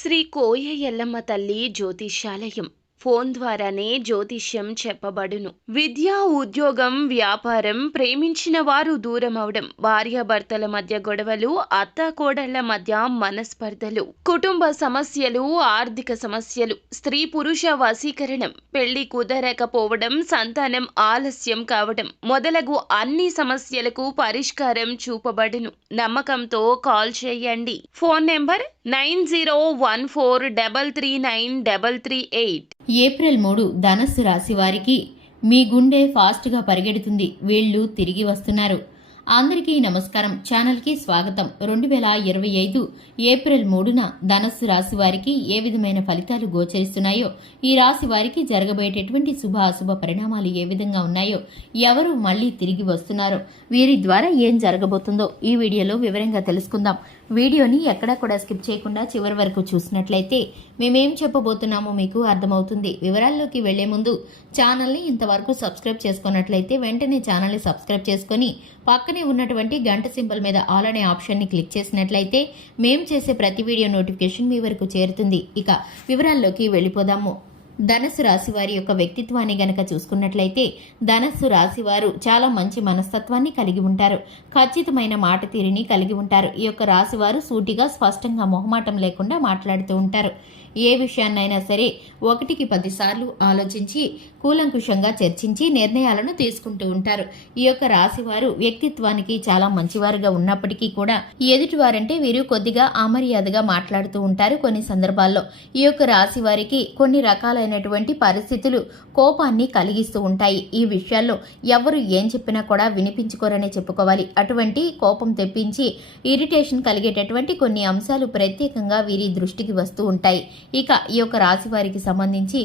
శ్రీ కోయ ఎల్లమ్మ తల్లి జ్యోతిష్యాలయం ఫోన్ ద్వారానే జ్యోతిష్యం చెప్పబడును. విద్య, ఉద్యోగం, వ్యాపారం, ప్రేమించిన వారు దూరమవడం, భార్యాభర్తల మధ్య గొడవలు, అత్తాకోడళ్ల మధ్య మనస్పర్ధలు, కుటుంబ సమస్యలు, ఆర్థిక సమస్యలు, స్త్రీ పురుష వశీకరణం, పెళ్లి కుదరకపోవడం, సంతానం ఆలస్యం కావడం మొదలగు అన్ని సమస్యలకు పరిష్కారం చూపబడును. నమ్మకంతో కాల్ చేయండి. Phone number 9014339338. ఏప్రిల్ 3 ధనస్సు రాశి వారికి మీ గుండె ఫాస్ట్గా పరిగెడుతుంది. వీళ్ళు తిరిగి వస్తున్నారు. అందరికీ నమస్కారం. ఛానల్కి స్వాగతం. 2025 ఏప్రిల్ 3న ధనస్సు రాశి వారికి ఏ విధమైన ఫలితాలు గోచరిస్తున్నాయో, ఈ రాశి వారికి జరగబోయేటటువంటి శుభ అశుభ పరిణామాలు ఏ విధంగా ఉన్నాయో, ఎవరు మళ్ళీ తిరిగి వస్తున్నారో, వీరి ద్వారా ఏం జరగబోతుందో ఈ వీడియోలో వివరంగా తెలుసుకుందాం. వీడియోని ఎక్కడా కూడా స్కిప్ చేయకుండా చివరి వరకు చూసినట్లయితే మేమేం చెప్పబోతున్నామో మీకు అర్థమవుతుంది. వివరాల్లోకి వెళ్లే ముందు ఛానల్ని ఇంతవరకు సబ్స్క్రైబ్ చేసుకున్నట్లయితే వెంటనే ఛానల్ని సబ్స్క్రైబ్ చేసుకొని పక్కనే ఉన్నటువంటి గంట సింబల్ మీద ఆల్ అనే ఆప్షన్ని క్లిక్ చేసినట్లయితే మేము చేసే ప్రతి వీడియో నోటిఫికేషన్ మీ వరకు చేరుతుంది. ఇక వివరాల్లోకి వెళ్ళిపోదాము. ధనస్సు రాశి వారి యొక్క వ్యక్తిత్వాన్ని గనక చూసుకున్నట్లయితే ధనస్సు రాశి వారు చాలా మంచి మనస్తత్వాన్ని కలిగి ఉంటారు. ఖచ్చితమైన మాట తీరుని కలిగి ఉంటారు. ఈ యొక్క రాశి వారు సూటిగా స్పష్టంగా మొహమాటం లేకుండా మాట్లాడుతూ ఉంటారు. ఏ విషయాన్నైనా సరే 1కి 10 సార్లు ఆలోచించి కూలంకుషంగా చర్చించి నిర్ణయాలను తీసుకుంటూ ఉంటారు. ఈ యొక్క రాశి వారు వ్యక్తిత్వానికి చాలా మంచివారుగా ఉన్నప్పటికీ కూడా ఎదుటివారంటే వీరు కొద్దిగా అమర్యాదగా మాట్లాడుతూ ఉంటారు. కొన్ని సందర్భాల్లో ఈ యొక్క రాశి వారికి కొన్ని రకాలైనటువంటి పరిస్థితులు కోపాన్ని కలిగిస్తూ ఉంటాయి. ఈ విషయాల్లో ఎవరు ఏం చెప్పినా కూడా వినిపించుకోరనే చెప్పుకోవాలి. అటువంటి కోపం తెప్పించి ఇరిటేషన్ కలిగేటటువంటి కొన్ని అంశాలు ప్రత్యేకంగా వీరి దృష్టికి వస్తూ ఉంటాయి. ఇక ఈ యొక్క రాశి వారికి సంబంధించి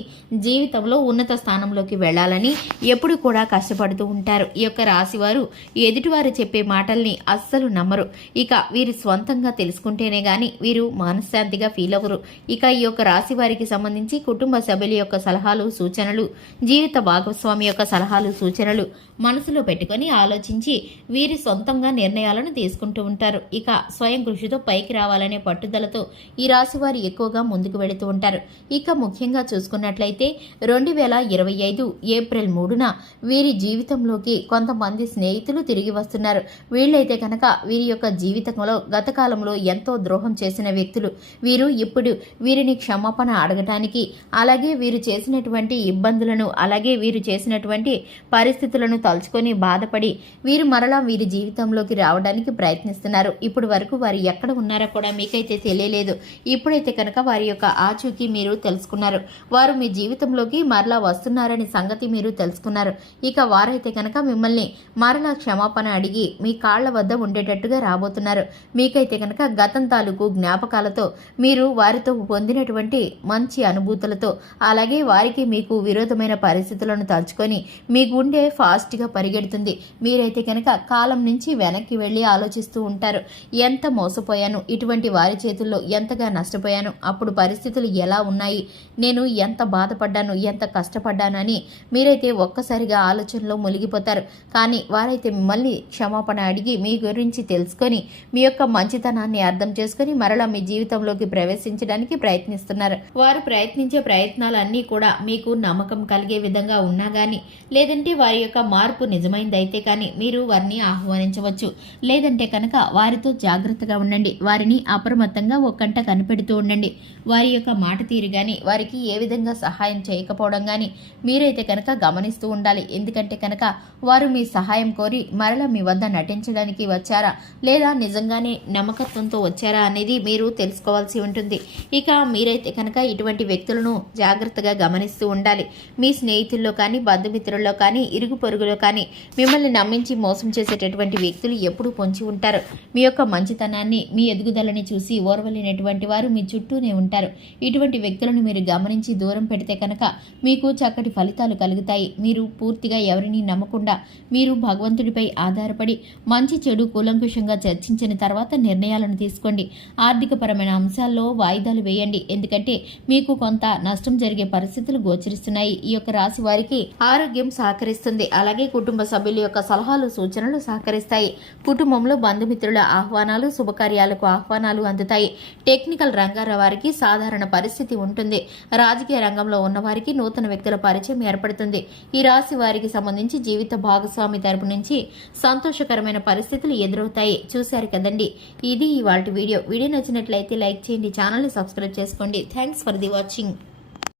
జీవితంలో ఉన్నత స్థానంలోకి వెళ్లాలని ఎప్పుడు కూడా కష్టపడుతూ ఉంటారు. ఈ యొక్క రాశి వారు ఎదుటివారు చెప్పే మాటల్ని అస్సలు నమ్మరు. ఇక వీరు స్వంతంగా తెలుసుకుంటేనే గాని వీరు మనశ్శాంతిగా ఫీల్ అవ్వరు. ఇక ఈ యొక్క రాశి వారికి సంబంధించి కుటుంబ సభ్యుల యొక్క సలహాలు సూచనలు, జీవిత భాగస్వామి యొక్క సలహాలు సూచనలు మనసులో పెట్టుకొని ఆలోచించి వీరి సొంతంగా నిర్ణయాలను తీసుకుంటూ ఉంటారు. ఇక స్వయం కృషితో పైకి రావాలనే పట్టుదలతో ఈ రాశి వారు ఎక్కువగా ముందుకు వెళుతూ ఉంటారు. ఇక ముఖ్యంగా చూసుకున్నట్లయితే 2025 ఏప్రిల్ 3న వీరి జీవితంలోకి కొంతమంది స్నేహితులు తిరిగి వస్తున్నారు. వీళ్ళైతే కనుక వీరి యొక్క జీవితంలో గత కాలంలో ఎంతో ద్రోహం చేసిన వ్యక్తులు. వీరు ఇప్పుడు వీరిని క్షమాపణ అడగటానికి, అలాగే వీరు చేసినటువంటి ఇబ్బందులను, అలాగే వీరు చేసినటువంటి పరిస్థితులను తలుచుకొని బాధపడి వీరు మరలా వీరి జీవితంలోకి రావడానికి ప్రయత్నిస్తున్నారు. ఇప్పుడు వరకు వారు ఎక్కడ ఉన్నారో కూడా మీకైతే తెలియలేదు. ఇప్పుడైతే కనుక వారి యొక్క ఆచూకీ మీరు తెలుసుకున్నారు. వారు మీ జీవితంలోకి మరలా వస్తున్నారని సంగతి మీరు తెలుసుకున్నారు. ఇక వారైతే కనుక మిమ్మల్ని మరలా క్షమాపణ అడిగి మీ కాళ్ల వద్ద ఉండేటట్టుగా రాబోతున్నారు. మీకైతే కనుక గతం తాలూకు జ్ఞాపకాలతో, మీరు వారితో పొందినటువంటి మంచి అనుభూతులతో, అలాగే వారికి మీకు విరోధమైన పరిస్థితులను తలుచుకొని మీ గుండె ఫాస్ట్గా పరిగెడుతుంది. మీరైతే కనుక కాలం నుంచి వెనక్కి వెళ్ళి ఆలోచిస్తూ ఉంటారు. ఎంత మోసపోయాను, ఇటువంటి వారి చేతుల్లో ఎంతగా నష్టపోయాను, అప్పుడు పరిస్థితులు ఎలా ఉన్నాయి, నేను ఎంత బాధపడ్డాను, ఎంత కష్టపడ్డాను అని మీరైతే ఒక్కసారిగా ఆలోచనలో మునిగిపోతారు. కానీ వారైతే మిమ్మల్ని క్షమాపణ అడిగి మీ గురించి తెలుసుకొని మీ యొక్క మంచితనాన్ని అర్థం చేసుకొని మరలా మీ జీవితంలోకి ప్రవేశించడానికి ప్రయత్నిస్తున్నారు. వారు ప్రయత్నించే ప్రయత్నాలన్నీ కూడా మీకు నమ్మకం కలిగే విధంగా ఉన్నా కానీ, లేదంటే వారి యొక్క మార్పు నిజమైందైతే కానీ మీరు వారిని ఆహ్వానించవచ్చు. లేదంటే కనుక వారితో జాగ్రత్తగా ఉండండి. వారిని అప్రమత్తంగా ఒక్కంట కనిపెడుతూ ఉండండి. వారి యొక్క మాట తీరు కానీ, వారికి ఏ విధంగా సహాయం చేయకపోవడం కానీ మీరైతే కనుక గమనిస్తూ ఉండాలి. ఎందుకంటే కనుక వారు మీ సహాయం కోరి మరలా మీ వద్ద నటించడానికి వచ్చారా, లేదా నిజంగానే నమ్మకత్వంతో వచ్చారా అనేది మీరు తెలుసుకోవాల్సి ఉంటుంది. ఇక మీరైతే కనుక ఇటువంటి వ్యక్తులను జాగ్రత్తగా గమనిస్తూ ఉండాలి. మీ స్నేహితుల్లో కానీ, బంధుమిత్రుల్లో కానీ, ఇరుగు పొరుగులో కానీ మిమ్మల్ని నమ్మించి మోసం చేసేటటువంటి వ్యక్తులు ఎప్పుడూ పొంచి ఉంటారు. మీ యొక్క మంచితనాన్ని, మీ ఎదుగుదలని చూసి ఓర్వలేనటువంటి వారు మీ చుట్టూనే ఉంటారు. ఇటువంటి వ్యక్తులను మీరు గమనించి దూరం పెడితే కనుక మీకు చక్కటి ఫలితాలు కలుగుతాయి. మీరు పూర్తిగా ఎవరిని నమ్మకుండా మీరు భగవంతుడిపై ఆధారపడి మంచి చెడు కూలంకుషంగా చర్చించిన తర్వాత నిర్ణయాలను తీసుకోండి. ఆర్థికపరమైన అంశాల్లో వాయిదాలు వేయండి. ఎందుకంటే మీకు కొంత నష్టం జరిగే జరిగే పరిస్థితులు గోచరిస్తున్నాయి. ఈ యొక్క రాశి వారికి ఆరోగ్యం సహకరిస్తుంది. అలాగే కుటుంబ సభ్యుల యొక్క సలహాలు సూచనలు సహకరిస్తాయి. కుటుంబంలో బంధుమిత్రుల ఆహ్వానాలు, శుభకార్యాలకు ఆహ్వానాలు అందుతాయి. టెక్నికల్ రంగాల వారికి సాధారణ పరిస్థితి ఉంటుంది. రాజకీయ రంగంలో ఉన్న వారికి నూతన వ్యక్తుల పరిచయం ఏర్పడుతుంది. ఈ రాశి వారికి సంబంధించి జీవిత భాగస్వామి తరపు నుంచి సంతోషకరమైన పరిస్థితులు ఎదురవుతాయి. చూశారు కదండి, ఇది ఇవాల్టి వీడియో నచ్చినట్లయితే లైక్ చేయండి, ఛానల్ని సబ్స్క్రైబ్ చేసుకోండి. Thanks for the watching.